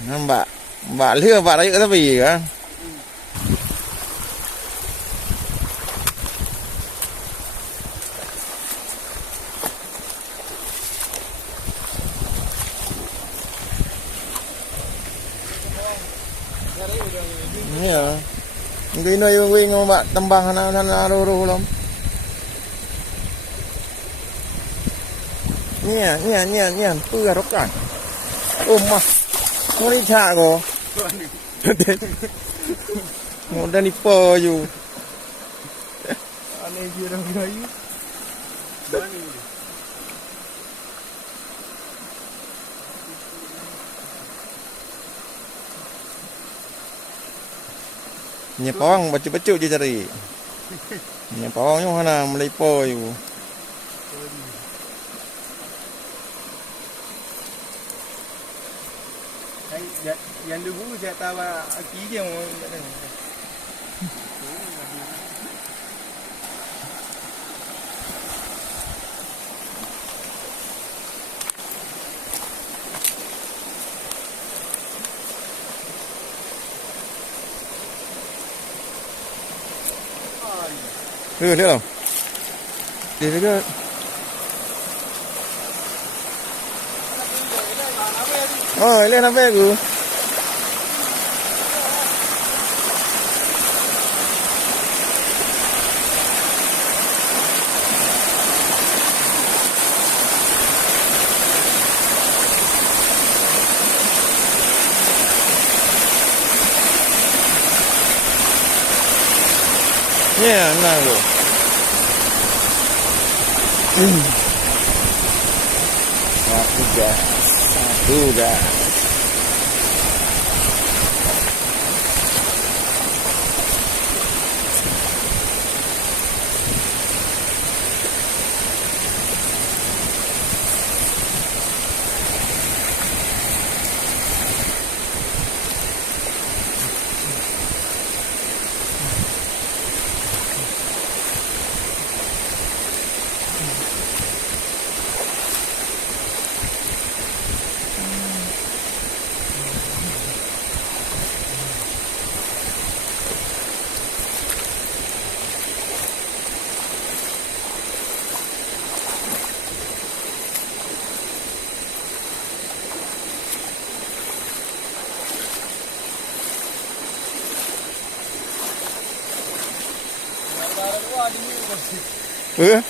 Mbak, mbak lừa mbak đấy cái gì cả. Iya. Hindi na yung wing mo tambangan na narurulam. Niyan, puyarok kan. Mas. Ngori cha ko. Ngodan ipo you. Ane jirang gayu. Bani. Nya pawang bacu-bacu je cari. Nya pawang yung hana melipo you. Yang dulu saya tahu aki dia mau. Lihat không? Đi cái. Lên nó về cứ. Yeah, nah bro. Satu gas. Ừ.